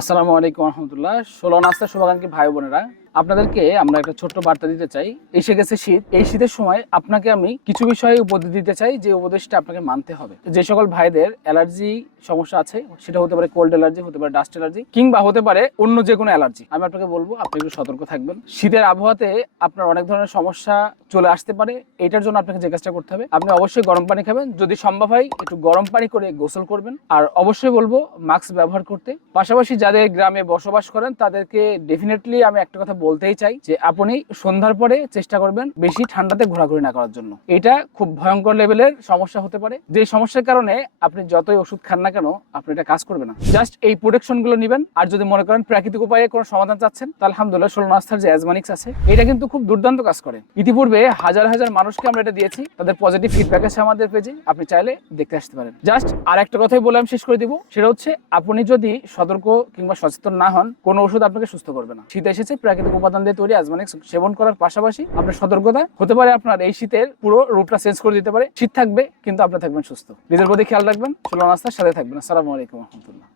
আসসালামু আলাইকুম রহমতুল্লাহ। ১৬ নাস্তা শুভাকাঙ্ক্ষী ভাই বোনেরা, আপনাদেরকে আমরা একটা ছোট্ট বার্তা দিতে চাই। এসে গেছে শীত। এই শীতের সময় আপনাকে আমি কিছু বিষয়ে উপদেশ দিতে চাই, যে উপদেশটা আপনাকে মানতে হবে। যে সকল ভাইদের অ্যালার্জি সমস্যা আছে, সেটা হতে পারে কোল্ড অ্যালার্জি, হতে পারে ডাস্ট অ্যালার্জি, কিংবা হতে পারে অন্য যে কোনো অ্যালার্জি, আমি আপনাকে বলবো আপনি একটু সতর্ক থাকবেন। শীতের আবহাওয়াতে আপনার অনেক ধরনের সমস্যা চলে আসতে পারে। এটার জন্য আপনাকে যে কাজটা করতে হবে, আপনি অবশ্যই গরম পানি খাবেন, যদি সম্ভব হয় একটু গরম পানি করে গোসল করবেন। আর অবশ্যই বলবো মাস্ক ব্যবহার করতে। পাশাপাশি যাদের গ্রামে বসবাস করেন তাদেরকে ডেফিনেটলি আমি একটা কথা বলতেই চাই, যে আপনি সন্ধ্যার পরে চেষ্টা করবেন বেশি ঠান্ডাতে ঘোরাঘুরি না করার জন্য। এটা খুব ভয়ঙ্কর লেভেলের সমস্যা হতে পারে, যে সমস্যার কারণে আপনি যতই ওষুধ খান না কেন আপনার এটা কাজ করবে না। জাস্ট এই প্রোটেকশন গুলো নেবেন। আর যদি মনে করেন প্রাকৃতিক উপায়ে কোনো সমাধান চাচ্ছেন, তাহলে আলহামদুলিল্লাহ ১৬ নাস্তার যে অ্যাজমানিক্স আছে, এটা কিন্তু খুব দুর্দান্ত কাজ করে। ইতিপূর্বে হাজার হাজার মানুষকে আমরা এটা দিয়েছি, তাদের পজিটিভ ফিডব্যাক আছে আমাদের পেজে, আপনি চাইলে দেখতে আসতে পারেন। জাস্ট আর একটা কথাই বলে আমি শেষ করে দিব, সেটা হচ্ছে আপনি যদি সতর্ক কিংবা সচেতন না হন, কোনো ওষুধ আপনাকে সুস্থ করবে না। শীত এসেছে, প্রাকৃতিক উপাদান দিয়ে তৈরি অ্যাজমানিক্স সেবন করার পাশাপাশি আপনার সতর্কতা হতে পারে আপনার এই শীতের পুরো রূপটা চেঞ্জ করে দিতে পারে। শীত থাকবে কিন্তু আপনি থাকবেন সুস্থ। নিজের প্রতি খেয়াল রাখবেন, ১৬ নাস্তার সাথে থাকবেন। আসসালামু আলাইকুম রহমতুল্লাহ।